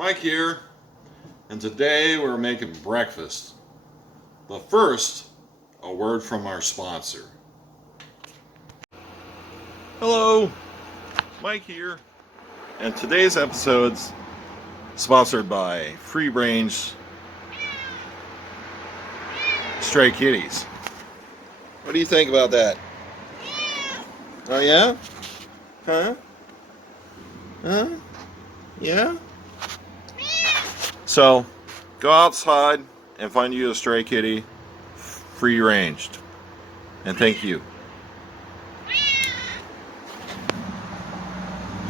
Mike here, and today we're making breakfast. But first, a word from our sponsor. Hello, Mike here, and today's episode's sponsored by Free Range Stray Kitties. What do you think about that? Oh yeah? Huh? Huh? Yeah? So, go outside and find you a stray kitty, free ranged. And thank you.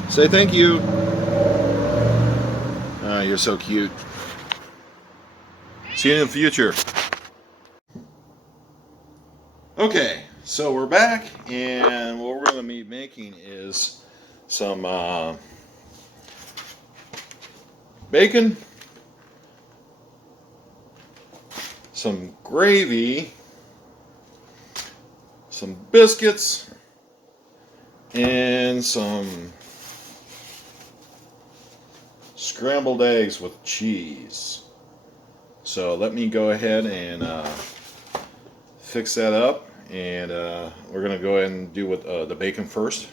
Say thank you. Ah, you're so cute. See you in the future. Okay, so we're back, and what we're going to be making is some bacon, some gravy, some biscuits, and some scrambled eggs with cheese. So let me go ahead and fix that up, and we're going to go ahead and do with the bacon first.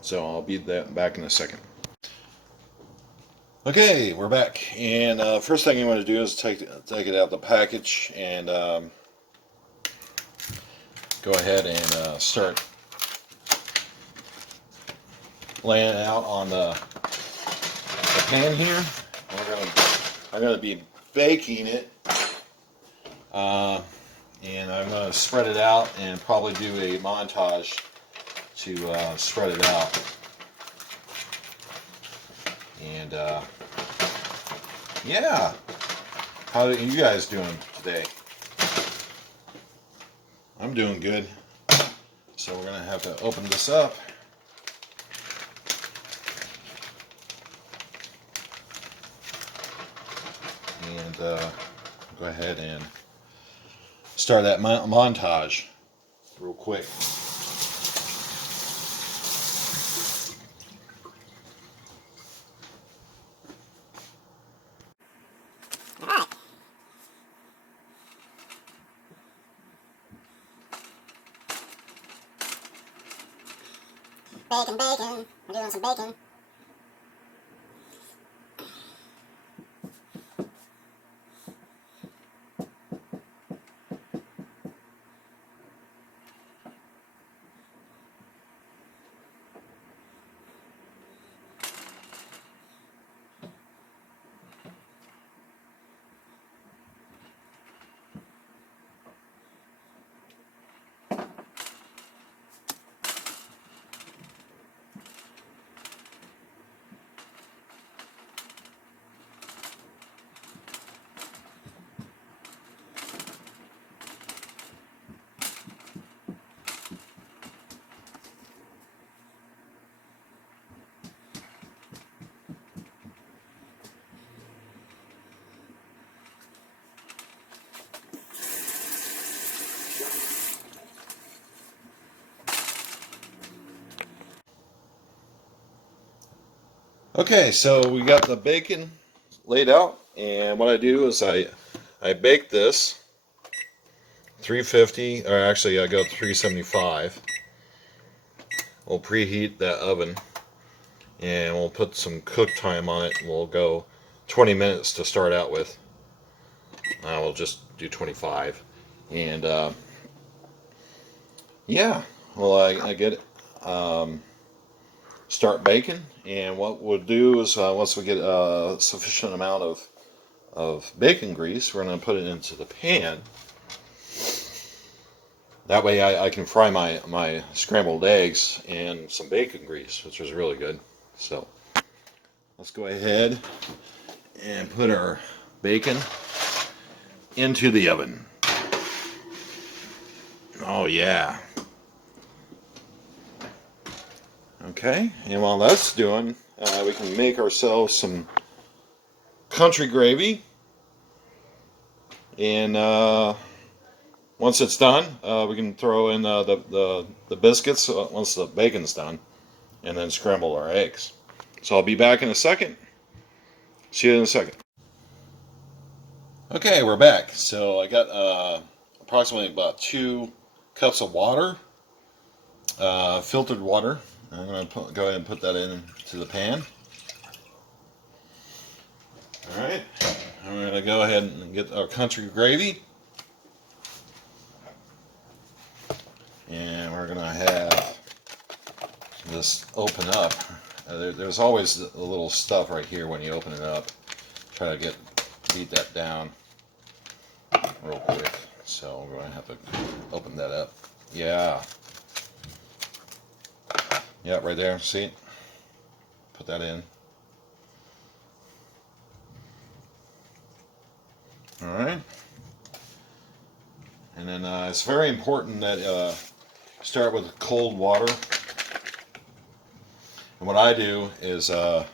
So I'll be back in a second. Okay, we're back, and first thing you want to do is take it out of the package and go ahead and start laying it out on the pan here. I'm gonna be baking it, and I'm gonna spread it out and probably do a montage to spread it out. And yeah, how are you guys doing today? I'm doing good. So we're gonna have to open this up. And go ahead and start that montage real quick. Bacon. We're doing some bacon. Okay, so we got the bacon laid out, and what I do is I bake this 350, or actually I go 375. We'll preheat that oven, and we'll put some cook time on it. We'll go 20 minutes to start out with. We'll just do 25, and yeah, well I get it. Start baking, and what we'll do is once we get a sufficient amount of bacon grease, we're going to put it into the pan. That way I can fry my scrambled eggs in some bacon grease, which is really good. So let's go ahead and put our bacon into the oven. Oh yeah. Okay, and while that's doing, we can make ourselves some country gravy. And once it's done, we can throw in the biscuits once the bacon's done, and then scramble our eggs. So I'll be back in a second. See you in a second. Okay, we're back. So I got approximately about 2 cups of water, filtered water. I'm going to go ahead and put that into the pan. All right, I'm going to go ahead and get our country gravy. And we're going to have this open up. There's always a little stuff right here when you open it up. Try to beat that down real quick. So we're going to have to open that up. Yeah. Yeah, right there. See it? Put that in. All right. And then it's very important that start with cold water. And what I do is I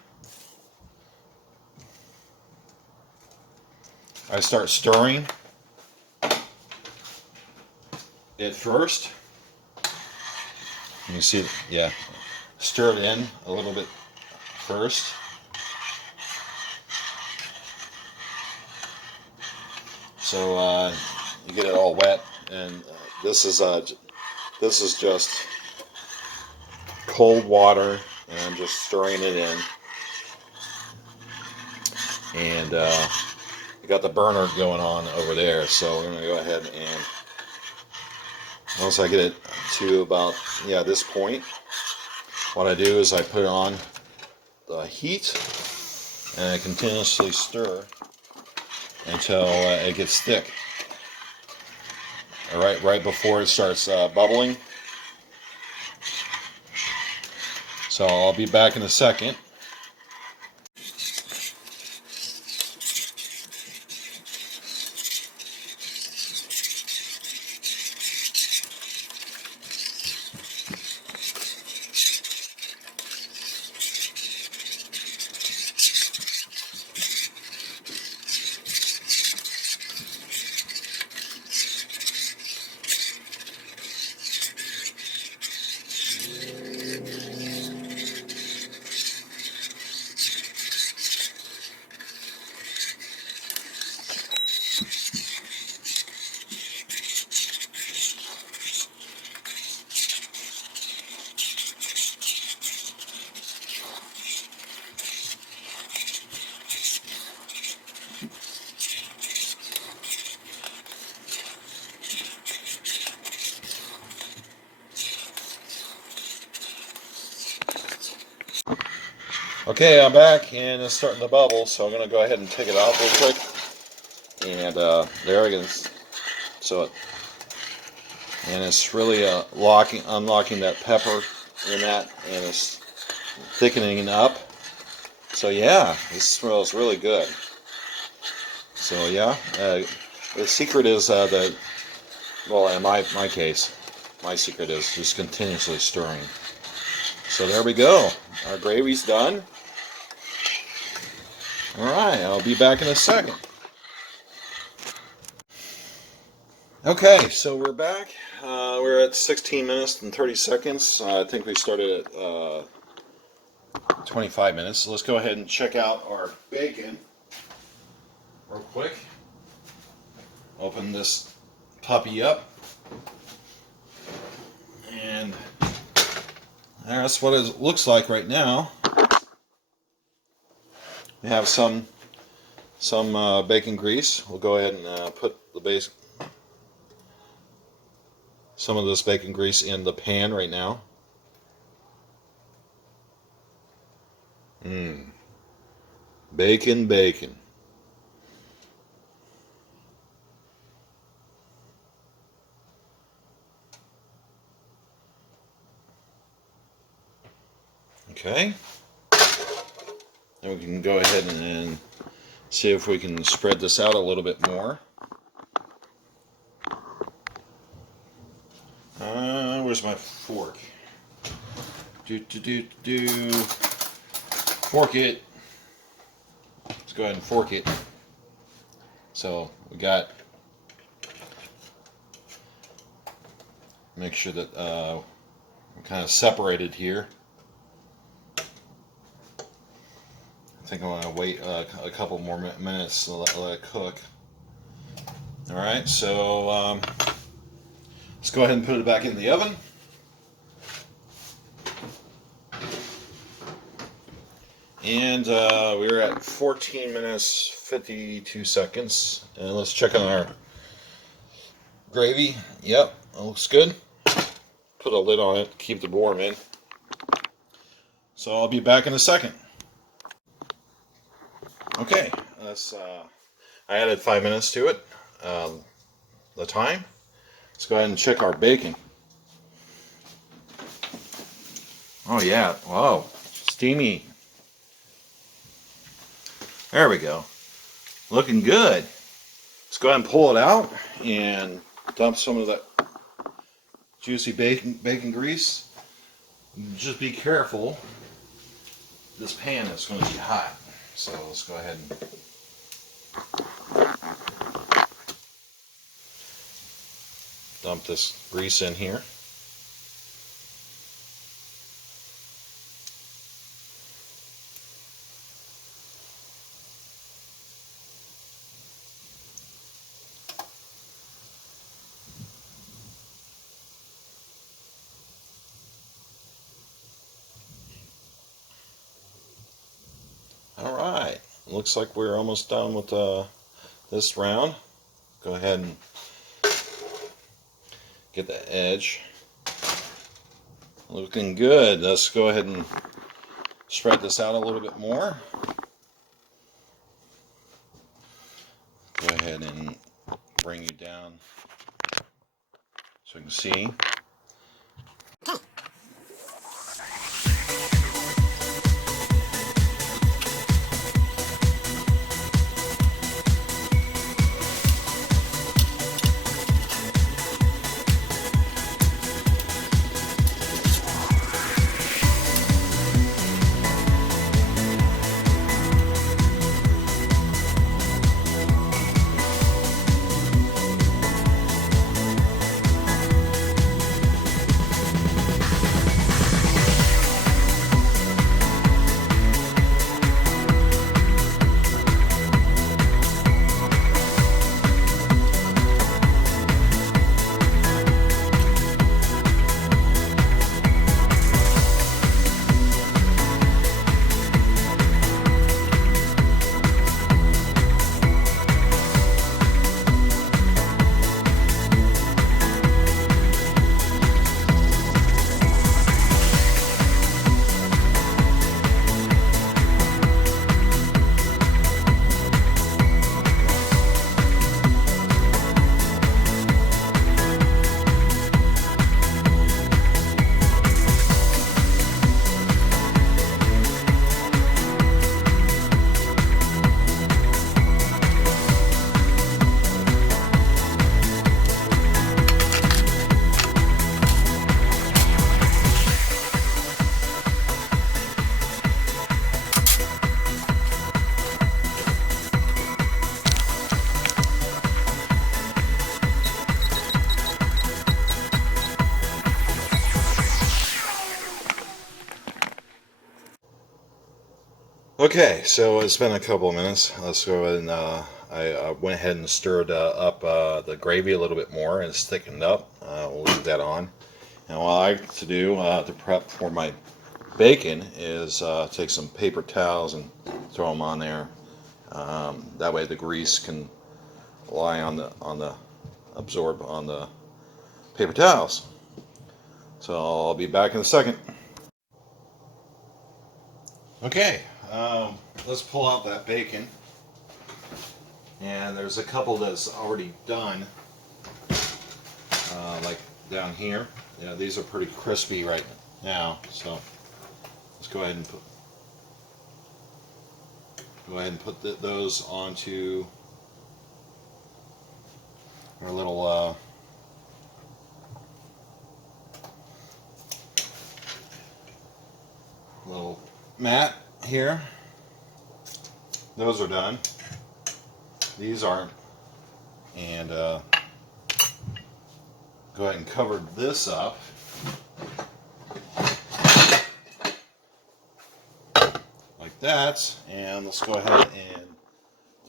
start stirring it first. You see, yeah, stir it in a little bit first. So you get it all wet, and this is just cold water, and I'm just stirring it in. And you got the burner going on over there, so we're going to go ahead and once I get it to about this point, what I do is I put on the heat and I continuously stir until it gets thick. All right before it starts bubbling. So I'll be back in a second. Okay, I'm back and it's starting to bubble, so I'm going to go ahead and take it out real quick. And there it is. So, and it's really unlocking that pepper in that, and it's thickening it up. So yeah, this smells really good. So yeah, the secret is that, well, in my case, my secret is just continuously stirring. So there we go. Our gravy's done. All right, I'll be back in a second. Okay, so we're back. We're at 16 minutes and 30 seconds. I think we started at 25 minutes. So let's go ahead and check out our bacon real quick. Open this puppy up. And that's what it looks like right now. We have some bacon grease. We'll go ahead and put some of this bacon grease in the pan right now. Bacon. Okay. Then we can go ahead and see if we can spread this out a little bit more. Where's my fork? Fork it. Let's go ahead and fork it. So we got, make sure that we're kind of separated here. I think I'm going to wait a couple more minutes to let it cook. Alright, so let's go ahead and put it back in the oven. And we're at 14 minutes 52 seconds. And let's check on our gravy. Yep, it looks good. Put a lid on it, keep the warm in. So I'll be back in a second. Okay, I added 5 minutes to it. The time. Let's go ahead and check our bacon. Oh yeah, wow, steamy. There we go. Looking good. Let's go ahead and pull it out and dump some of that juicy bacon grease. Just be careful. This pan is going to be hot. So let's go ahead and dump this grease in here. Alright, looks like we're almost done with this round. Go ahead and get the edge. Looking good. Let's go ahead and spread this out a little bit more. Go ahead and bring you down so you can see. Okay, so it's been a couple of minutes. Let's go ahead and I went ahead and stirred up the gravy a little bit more, and it's thickened up. We'll leave that on. And what I like to do to prep for my bacon is take some paper towels and throw them on there. That way the grease can lie on the absorb on the paper towels. So I'll be back in a second. Okay, let's pull out that bacon. And there's a couple that's already done, like down here. Yeah, these are pretty crispy right now. So let's go ahead and put those onto our little little mat here. Those are done. These aren't. And go ahead and cover this up. Like that, and let's go ahead and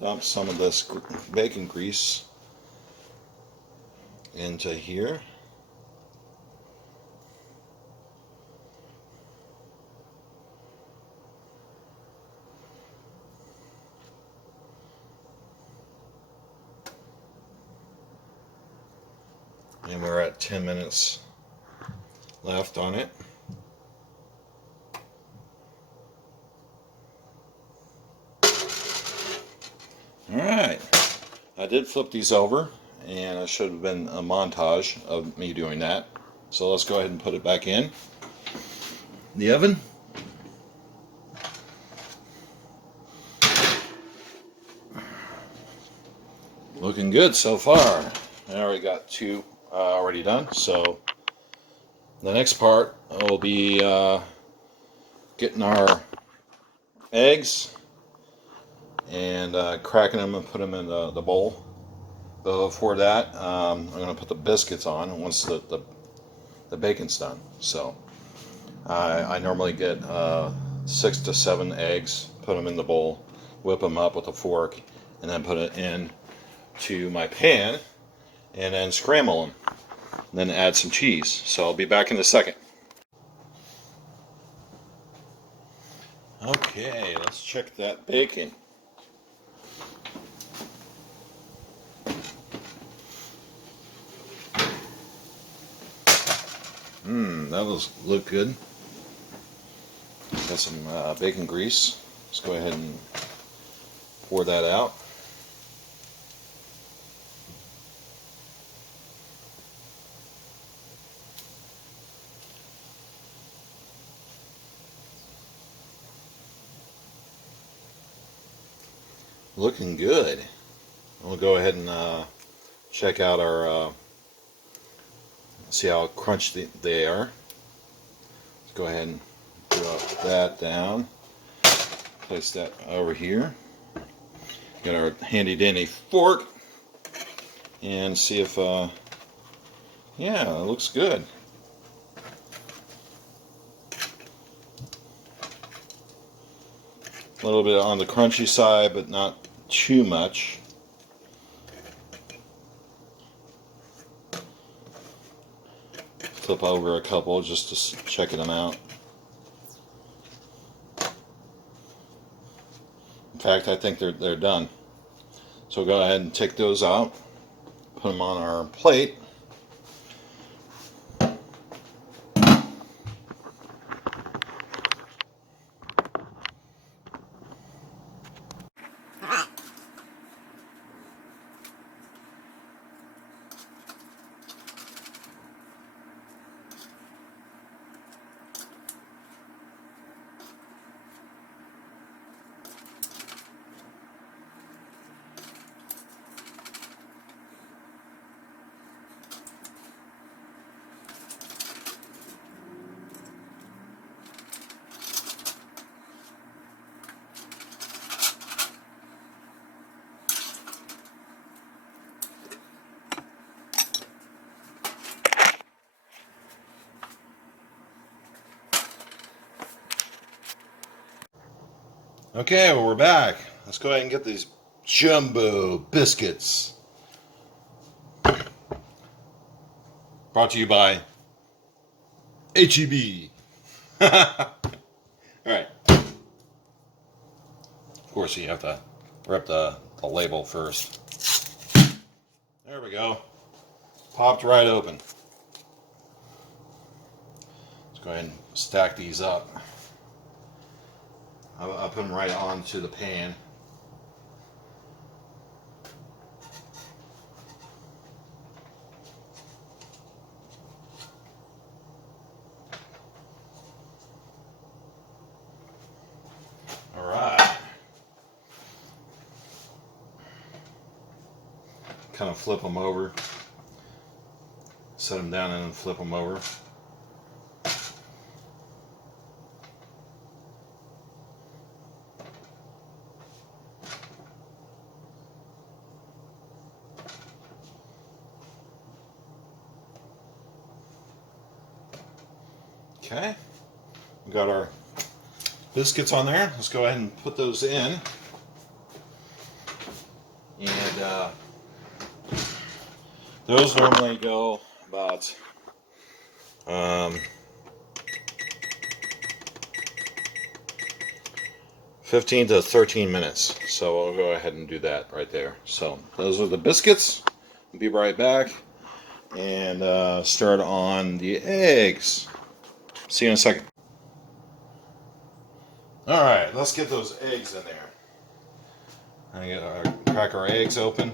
dump some of this bacon grease into here. And we're at 10 minutes left on it. Alright, I did flip these over, and it should have been a montage of me doing that. So let's go ahead and put it back in the oven. Looking good so far. I already got two already done, so the next part will be getting our eggs and cracking them and put them in the bowl. But before that, I'm going to put the biscuits on once the bacon's done. So I normally get 6 to 7 eggs, put them in the bowl, whip them up with a fork, and then put it in to my pan, and then scramble them. And then add some cheese. So I'll be back in a second. Okay, let's check that bacon. That look good. Got some bacon grease. Let's go ahead and pour that out. Looking good. We'll go ahead and check out our, see how crunchy they are. Let's go ahead and drop that down. Place that over here. Got our handy dandy fork. And see if, yeah, it looks good. A little bit on the crunchy side, but not too much. Flip over a couple just to check them out. In fact, I think they're done. So we'll go ahead and take those out, put them on our plate. Okay, well, we're back. Let's go ahead and get these jumbo biscuits. Brought to you by HEB. Alright. Of course, you have to rip the label first. There we go. Popped right open. Let's go ahead and stack these up. I'll put them right onto the pan. All right. Kind of flip them over. Set them down and then flip them over. Okay, we got our biscuits on there. Let's go ahead and put those in. And those normally go about 15 to 13 minutes. So we'll go ahead and do that right there. So those are the biscuits. Be right back and start on the eggs. See you in a second. Alright, let's get those eggs in there. Crack our eggs open.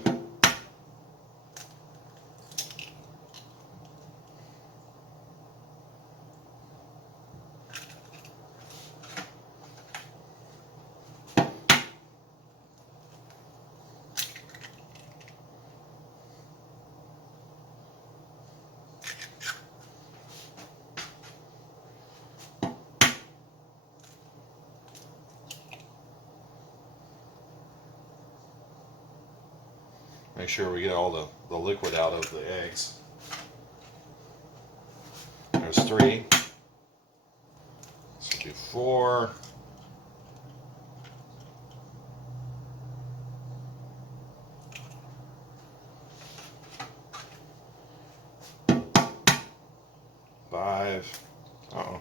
Make sure we get all the liquid out of the eggs. There's 3. So do 4. Five. Uh-oh.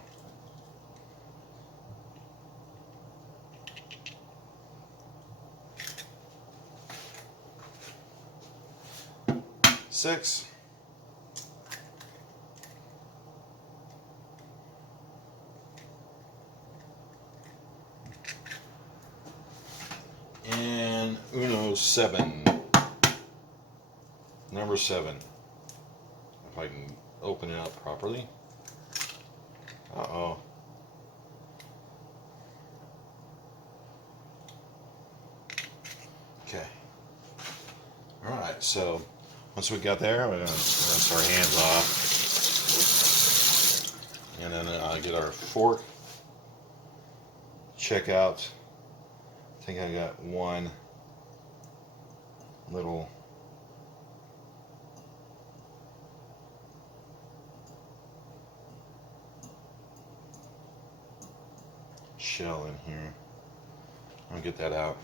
6. And Uno 7. Number 7. If I can open it up properly. Uh-oh. Okay. Alright, so once we got there, we're going to rinse our hands off. And then get our fork. Check out. I think I got one little shell in here. I'll get that out.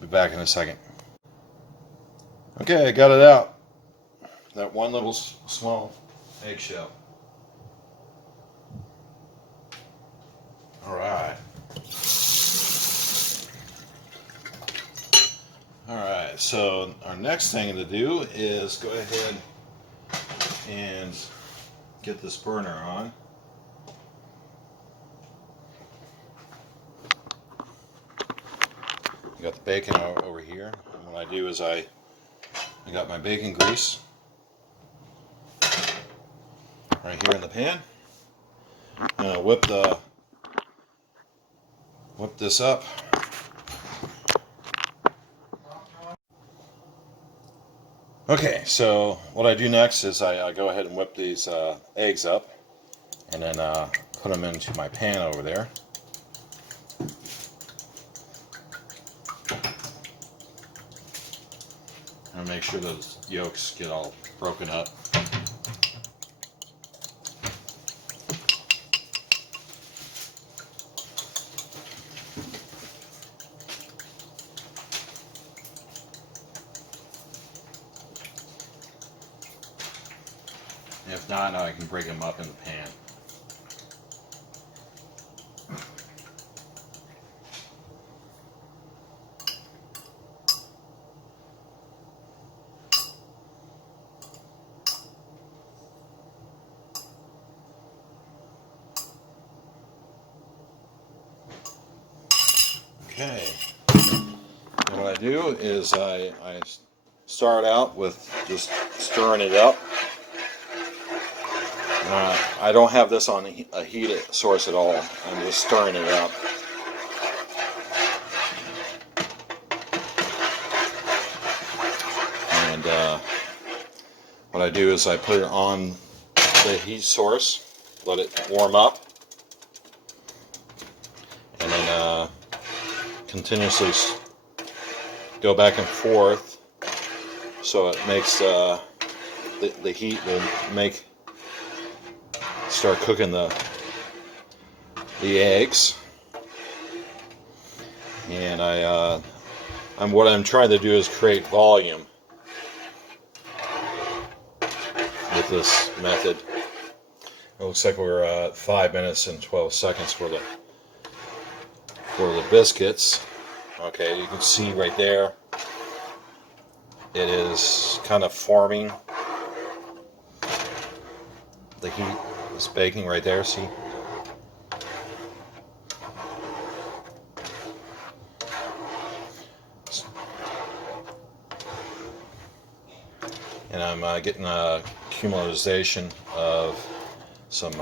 Be back in a second. Okay, I got it out. That one little small eggshell. Alright. Alright, so our next thing to do is go ahead and get this burner on. I got the bacon over here, and what I do is I got my bacon grease right here in the pan. I'm gonna whip this up. Okay, so what I do next is I go ahead and whip these eggs up, and then put them into my pan over there. And make sure those yolks get all broken up. If not, I can break them up in the pan. Okay, and what I do is I start out with just stirring it up. I don't have this on a heated source at all. I'm just stirring it up. And what I do is I put it on the heat source, let it warm up, and then continuously go back and forth so it makes the heat will start cooking the the eggs, and what I'm trying to do is create volume with this method. It looks like we're at 5 minutes and 12 seconds for the biscuits. Okay, you can see right there, it is kind of forming. The heat is baking right there, see? And I'm getting a cumularization of some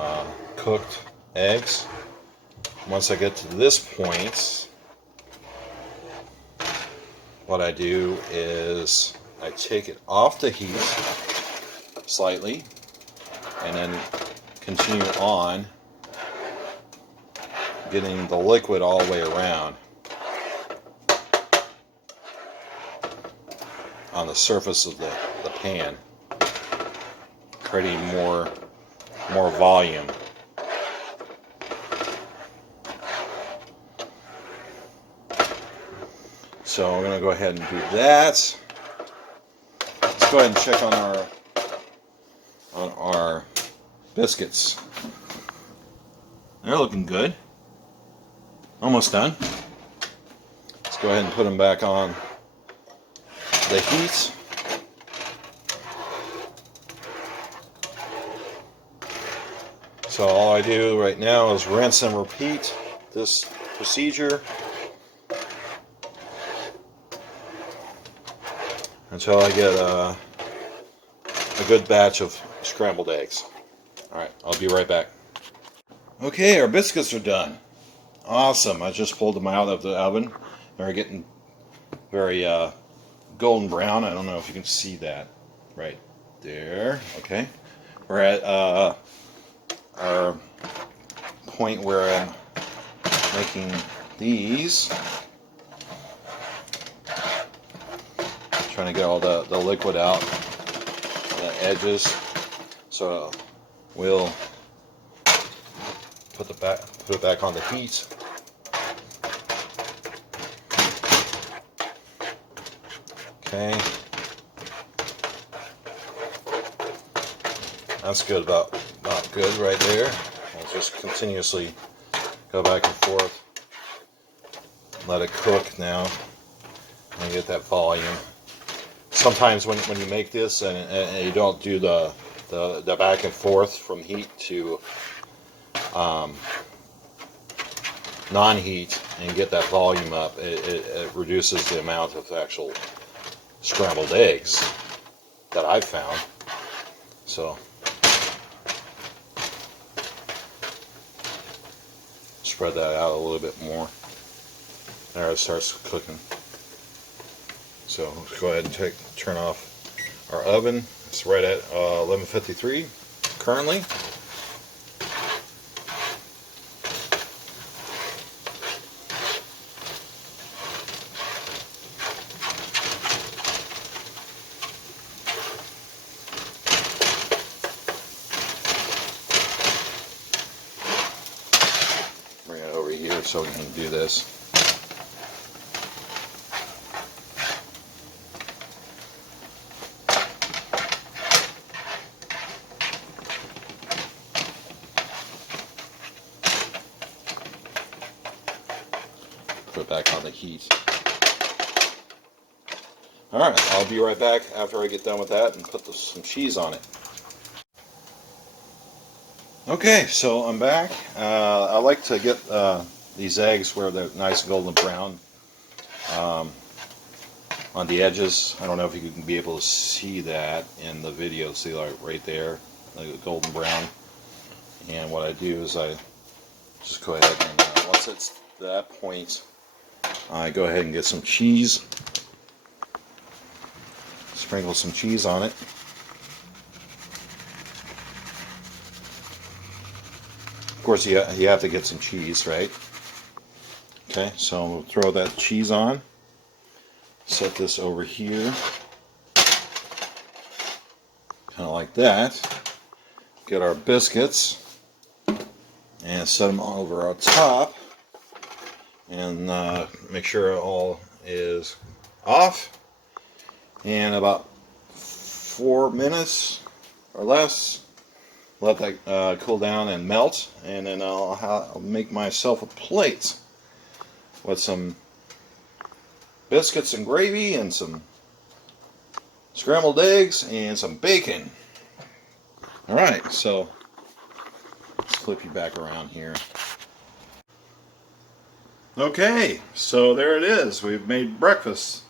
cooked eggs. Once I get to this point, what I do is I take it off the heat slightly and then continue on getting the liquid all the way around on the surface of the pan, creating more volume. So I'm going to go ahead and do that. Let's go ahead and check on our biscuits. They're looking good. Almost done. Let's go ahead and put them back on the heat. So all I do right now is rinse and repeat this procedure until I get a good batch of scrambled eggs. Alright, I'll be right back. Okay, our biscuits are done. Awesome, I just pulled them out of the oven. They're getting very golden brown. I don't know if you can see that right there. Okay, we're at our point where I'm making these. Trying to get all the liquid out, the edges. So we'll put it back on the heat. Okay. That's good, about good right there. I'll just continuously go back and forth. Let it cook now and get that volume. Sometimes when you make this and you don't do the back and forth from heat to non-heat and get that volume up, it reduces the amount of actual scrambled eggs that I've found. So spread that out a little bit more. There, it starts cooking. So let's go ahead and turn off our oven. It's right at 11:53 currently. Bring it over here so we can do this. Put it back on the heat. Alright, I'll be right back after I get done with that and put some cheese on it. Okay, so I'm back. I like to get these eggs where they're nice golden brown on the edges. I don't know if you can be able to see that in the video. See, like right there, the golden brown. And what I do is I just go ahead and once it's that point, I go ahead and get some cheese. Sprinkle some cheese on it. Of course, you have to get some cheese, right? Okay, so we'll throw that cheese on. Set this over here. Kind of like that. Get our biscuits. and set them over our top, and make sure it all is off. And about 4 minutes or less, let that cool down and melt, and then I'll make myself a plate with some biscuits and gravy and some scrambled eggs and some bacon. Alright, so let's flip you back around here. Okay, so there it is. We've made breakfast.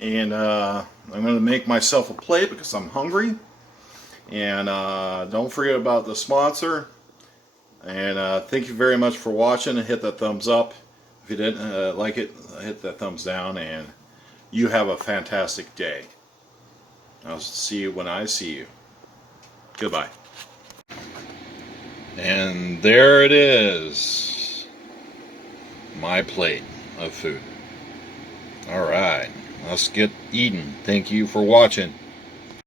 And I'm going to make myself a plate because I'm hungry. And don't forget about the sponsor. And thank you very much for watching, and hit that thumbs up. If you didn't like it, hit that thumbs down, and you have a fantastic day. I'll see you when I see you. Goodbye. And there it is. My plate of food. Alright, let's get eating. Thank you for watching.